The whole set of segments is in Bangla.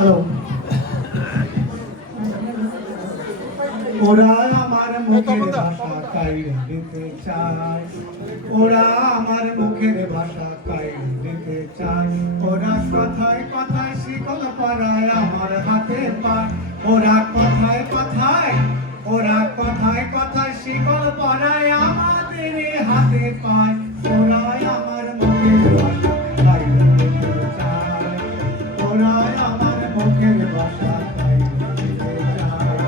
হ্যালো। ওরা আমার মুখের ভাষা কাইড়ে দিতে চায়, ওরা আমার মুখের ভাষা কাইড়ে দিতে চায়, ওরা কথায় কথায় শিকল পরায় আমার হাতে পায়, ওরা কথায় কথায়, ওরা কথায় কথায় শিকল পরায় আমাদের হাতে পায়, ওরা আমার মুখের ভাষা কাইড়ে দিতে চায়, ওরা আমার মুখের ভাষা কাইড়ে দিতে চায়।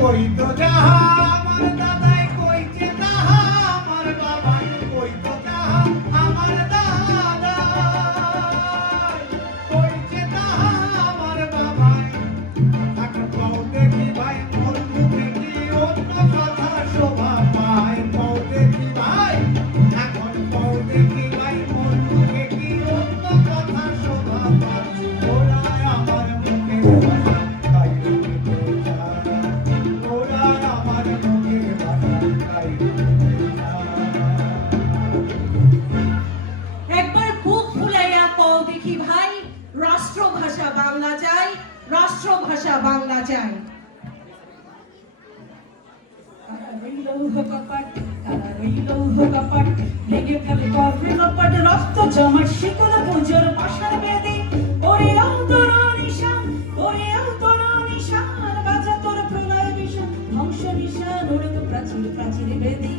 কই তো যাহা আমার দাদাই, কইছে তাহা আমার বাবাই, কই তো যাহা আমার দাদাই, কইছে তাহা আমার বাবাই। এখন পাও দেখি ভাই মোর মুখে কি অন্য কথা শোভা পায়, পাও দেখি ভাই, এখন পাও দেখি ভাই মোর মুখে কি অন্য কথা শোভা পায়, ওরা আমার মুখের ভাষা কাইড়ে দিতে চায়, ওরা আমার মুখের ভাষা কাইড়ে দিতে চায়। একবার বুক ফুলাইয়া কও দেখি ভাই, রাষ্ট্রভাষা বাংলা চাই, রাষ্ট্রভাষা বাংলা চাই। ভেঙে ফেলে কর্মে লপাট রক্ত জমাট শিকল পুজোর পাশার বেদে, ওরে অন্তরণ ঈশান, ওরে অন্তরণ ঈশান, বাজা তোর প্রলয় বিষান, ধ্বংস নিশান উড়ত প্রাচীর প্রাচীর বেদে,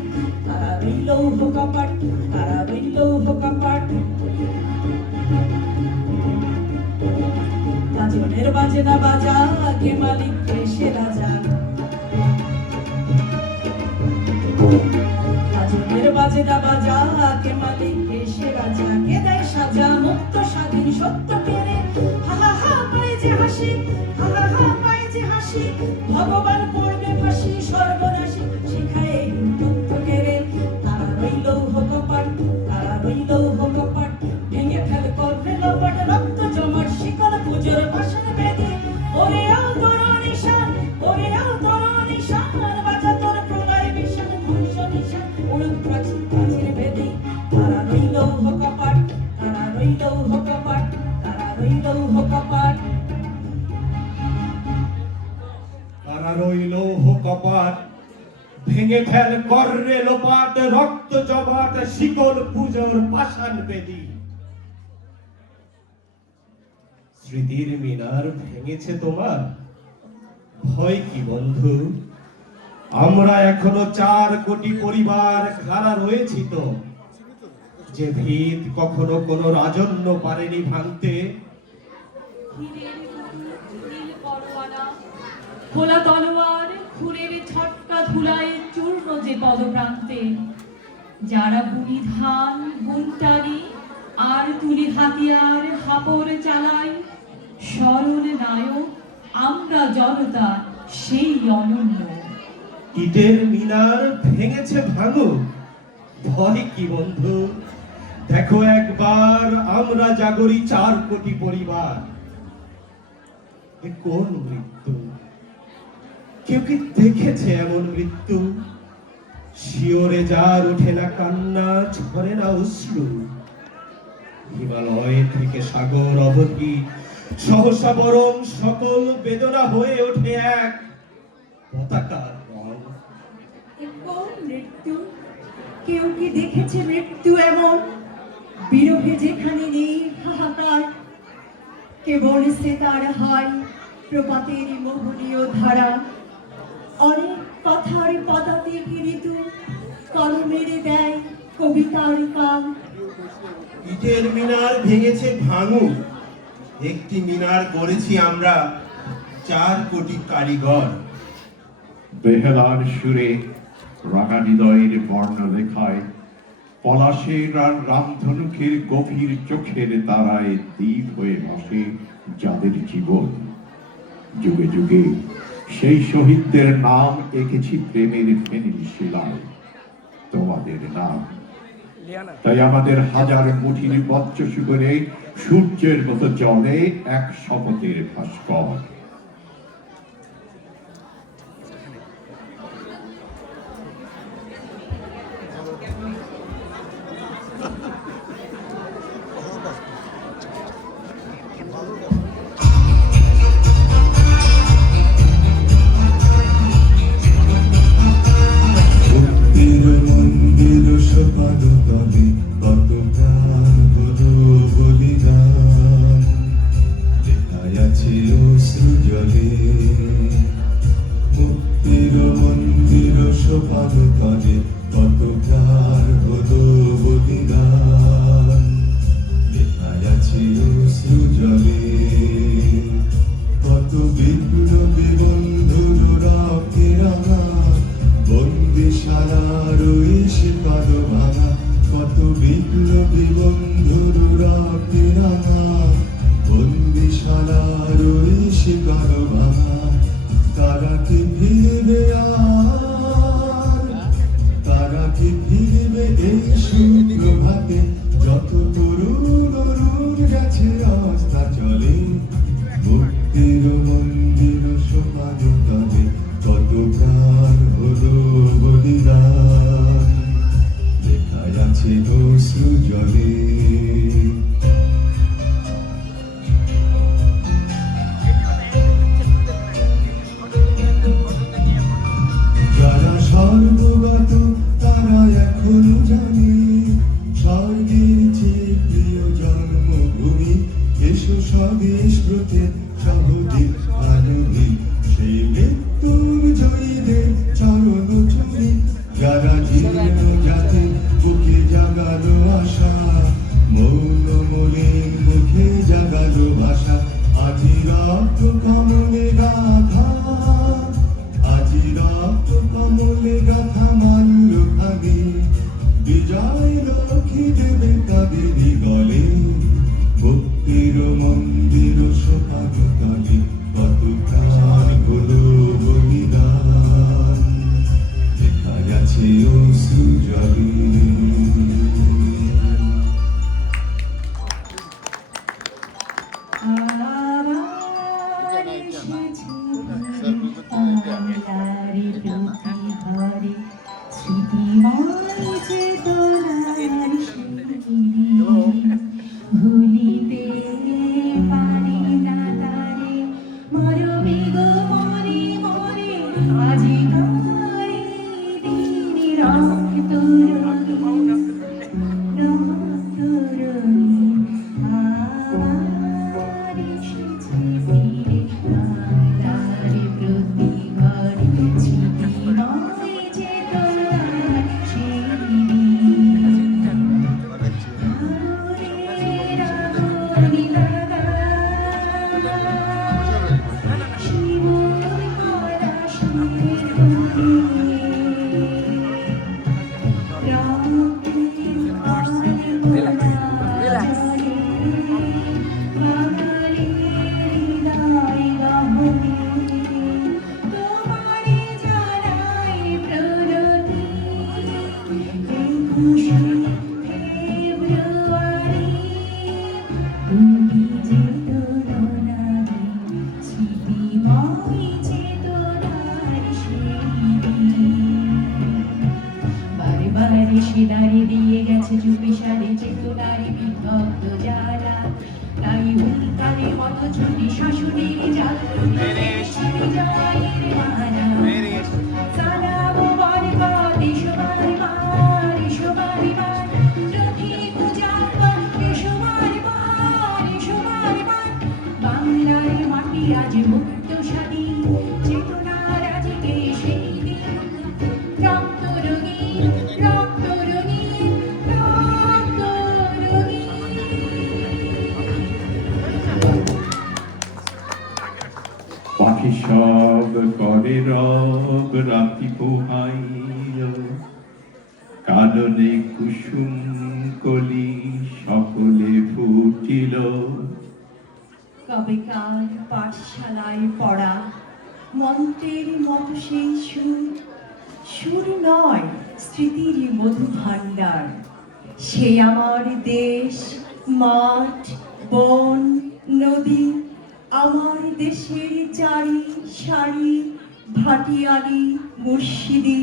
তারা রইল কপাট, তারা রইল কপাট। বাজনের বাজনা বাজা, কে মালিক কে সে রাজা, বাজনের বাজনা বাজা, কে মালিক কে সে রাজা, কে দেয় সাজা মুক্ত স্বাধীন সত্য পেরে, হা হা হা পায় যে হাসি, হা হা হা পায় যে হাসি, ভগবান পড়বে ফাঁসি সর্বনাশী, শিখায় হিন্দুত্ব কেড়ে, তারা রইল কপাট, তারা রইল কপাট, ভেঙে ফেল করবে লপাট রক্ত জমাট শিকল পুজোর পাশার বেদে, ওরে অন্তরণ ঈশান, ওরে অন্তরণ ঈশান, বাজা তোর প্রলয় বিষান, ধ্বংস নিশান উড়ুক প্রাচীর প্রাচীর বেদে, তারা রইল কপাট, তারা রইল কপাট, তারা রইল কপাট। তারা রইল কপাট, ভেঙে ফেল কররে লোপাট রক্ত জমাট শিকল পুজোর পাষাণ বেদী। স্মৃতির মিনার ভেঙেছে তোমার, ভয় কি বন্ধু? আমরা এখনো 4 কোটি পরিবার খাড়া রয়েছি তো, যে ভিত কখনো কোনো রাজন্য পারেনি ভাঙতে। খোলা তলোয়ার খুরের ছটকা ধুলায় চূর্ণ যে পদপ্রান্তে, যারা বুনি ধান বুনটানি আর তুলি হাতিয়ার হাপর চালায়, স্মরণ নায়ক আমরা জনতা সেই অনন্য। ইটের মিনার ভেঙেছে ভাঙুক, ভয় কি বন্ধু? দেখো একবার আমরা জাগরি 4 কোটি পরিবার। এ কোন মৃত্যু? কেউ কি দেখেছে এমন মৃত্যু? শিওরে যার ওঠে না কান্না, ঝরে না অশ্রু। হিমালয় থেকে সাগর অবধি সহসা বরং সকল বেদনা হয়ে ওঠে এক পতাকার রং। কোন মৃত্যু? কেউ কি দেখেছে মৃত্যু এমন? বিরহে যেখানে নেই হাহাকার, কেবল সে তার হয় প্রপাতের মোহনীয় ধারা, অনেক কথার পদাতিক ঋতু কলমের দেয় কবিতার কাল। ইটের মিনার ভেঙেছে ভাঙুক, একটি মিনার করেছি আমরা 4 কোটি কারিগর। বেহেলার সুরে রাঙা হৃদয়ের বর্ণলেখায়, পলাশের আর রামধনুকের গভীর চোখের তারায় দ্বীপ হয়ে বসে যাদের জীবন। যুগে যুগে সেই শহীদদের নাম এঁকেছি প্রেমের ফেনীর শিলায়, তোমাদের নাম। তাই আমাদের হাজার মুঠির বজ্র সুগরে সূর্যের মতো জলে এক শপথের ভাস্কর। সোপান তলে কত প্রাণ হলো বলিদান লেখায় আছে অশ্রু জলে কত বিপ্লবী বন্ধুর রক্তে রাঙা বন্দিশালার ওই শিকার ভাঙা কত বিপ্লবী বন্ধুর রক্তে রাঙা বন্দিশালার ওই শিকার ভাঙা তারা কি ফিরবে আর তারা কি ফিরবে এই সুপ্রভাতে যত তরুণ অরুণ গেছে রাস্তা চলে মুক্তির মন্দির সোপানে তলে কত প্রাণ হলো বলিদান লেখায় আছে অশ্রু জলে যারা সর্বগত তারা এখনো জানে স্বর্গের চেয়ে প্রিয় জন্মভূমি এসো স্বদেশ ব্রতের সহজে আনবি সেই মৃত্যুর জয়ীদের চরণ চুরি যারা জীর্ণ জাতি বুকে জাগালো আশা মৌন মলিন মুখে জাগালো ভাষা আজি রক্ত কমলে গাথা আজি রক্ত কমলে গাথা মাল্য ভাগে বিজয় লক্ষ্মী দেবে তাদের গলে ভক্তির মন্দির সোপান তলে কত প্রাণ হলো বলিদান লেখা গেছে অশ্রু জলে ভুলিতে পারি না তারে মরবে গো মরে মরে আজি তারে দিন রক্তরঙিন আমার এসেছে ফিরে বাংলার প্রতি ঘরে স্মৃতিময় চেতনার সেই দাঁড়িয়ে দিয়ে গেছে চুপি সারে চেতনারি বিভক্ত যারা তাই হুঙ্কারে মতো ছুটি শাশুড়ির জাল সারে যায় মারা সালামো বরকত এসবার মার এসবার মার রথি পূজার এসবার মার এসবার মার বাংলার মাটি আজ মুক্ত স্বাধীন চেতনার আজকে সেই দিন রক্তরঙিন রক্তরঙিন রক্তরঙিন পাখি সব করে রব রাতি পোহাইল কাননে কুসুম কলি সকলে ফুটিল কবেকার পাঠশালায় পড়া মন্ত্রের মতো সেই সুর সুর নয় স্মৃতির মধু ভাণ্ডার সে আমার দেশ মাঠ বন নদী আমার দেশের চারি সারি ভাটিয়ালি মুর্শিদি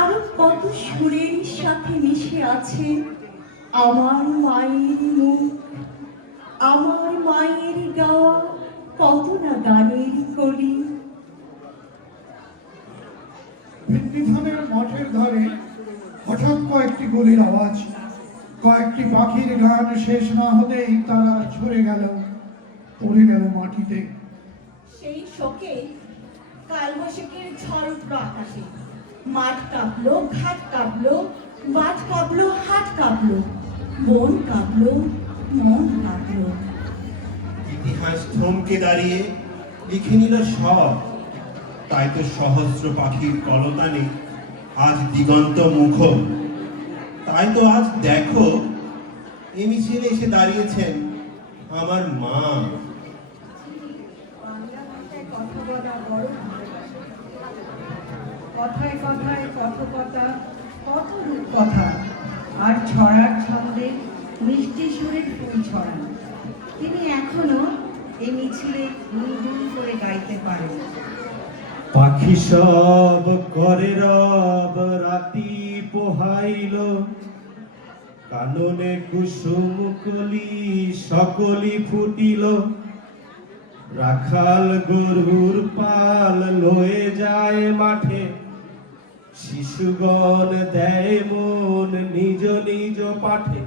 আরো কত সুরের সাথে মিশে আছে আমার মায়ের মুখ আমার মায়ের গাওয়া কত না গানের কলি ভিত্তিধানের মঠের ধারে হঠাৎ কয়েকটি গুলির আওয়াজ কয়েকটি পাখির গান শেষ না হতেই তারা ঝরে গেল পড়ে গেল মাটিতে সেই শোকে কালবৈশাখীর ঝড় উঠল আকাশে মাঠ কাঁপলো, ঘাট কাঁপলো, মাঠ কাঁপলো, হাট কাঁপলো, মন কাঁপলো, মন কাঁপলো। ইতিহাস থমকে দাঁড়িয়ে লিখে নিল সব। তাই তো সহস্র পাখির কলতানে আজ দিগন্ত মুখ। তাই তো আজ দেখো এ মিছিলে এসে দাঁড়িয়েছেন আমার মা। বাংলা ভাষায় কথা বলা বড় ভালোবাসা। কথায় কথায় কথকতা, কত রূপকথা, আর ছড়ার ছন্দে মিষ্টি সুরের ফুল ছড়ানো। তিনি এখনো এই মিছিলে গুনগুন করে গাইতে পারেন। পাখি সব করে রব রাতি পোহাইল, কাননে কুসুম কলি সকলি ফুটিল, রাখাল গরুর পাল লয়ে যায় মাঠে, শিশুগণ দেয় মন নিজ নিজ পাঠে।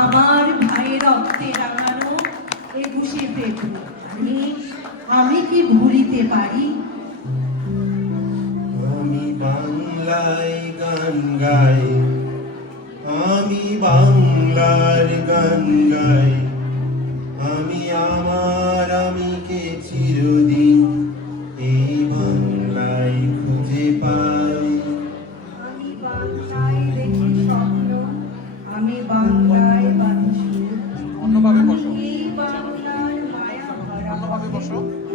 আমার ভাইয়ের রক্তে রাঙানো একুশে ফেব্রুয়ারি আমি কি ভুলিতে পারি? আমি বাংলায় গান গাই, আমি বাংলার গান গাই, আমি আমার আমিকে চিরদিন এই বাংলায় খুঁজে পাই। আমি বাংলায় দেখি স্বপ্ন, আমি বাংলায় বাঁচি, এই বাংলার মায়া ভরা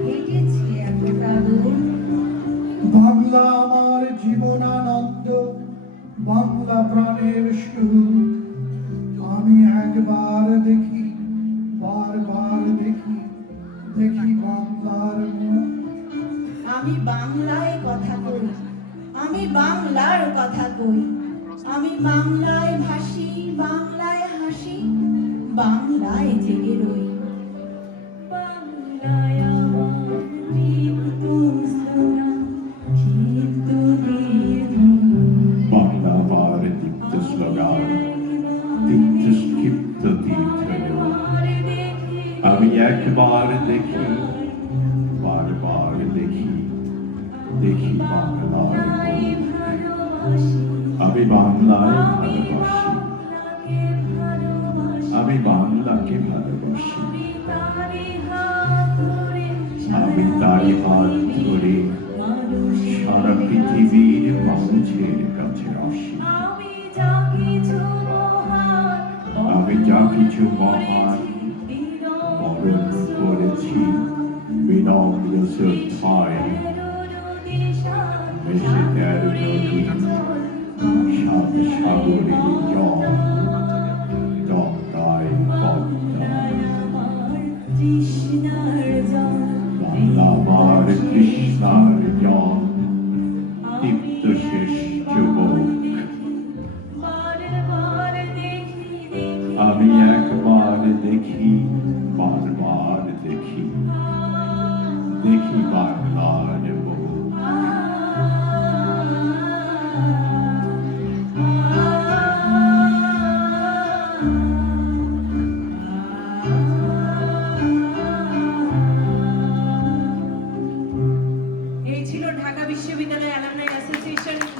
হেঁটেছি এতটা দূর। বাংলা আমার জীবনানন্দ, বাংলা প্রাণের সুর। আমি একবার দেখি, বারবার দেখি, দেখি বাংলার মুখ। আমি বাংলায় কথা কই, আমি বাংলার কথা কই, আমি বাংলায় ভাসি, বাংলায় হাসি, বাংলায় জেগে রই। বাংলায় আমার মৃত্যু সোনা, মৃত্যু দীর্ঘ। বাংলা আমার দীপ্ত স্লোগান, দীপ্ত ক্ষিপ্ত তীর্থ। আমি একবার দেখি, বারবার দেখি, দেখি বাংলার মুখ। আমি বাংলায় ভালোবাসি, আমি বাংলাকে ভালোবাসি। আমি তারই হাত ধরে সারা পৃথিবীর মানুষের কাছে আসি। আমি যা কিছু মহান বরণ করেছি বিনম্র শ্রদ্ধায়, ভেসে 13 নদী, 7 সাগরের জল, গঙ্গায় পদ্মা। বাংলা আমার কৃষ্ণার জল, দীপ্ত শেষ যুবক। আমি একবার দেখি, বারবার দেখি, দেখি বাংলার মুখ। বিশ্ববিদ্যালয় অ্যালামনাই অ্যাসোসিয়েশন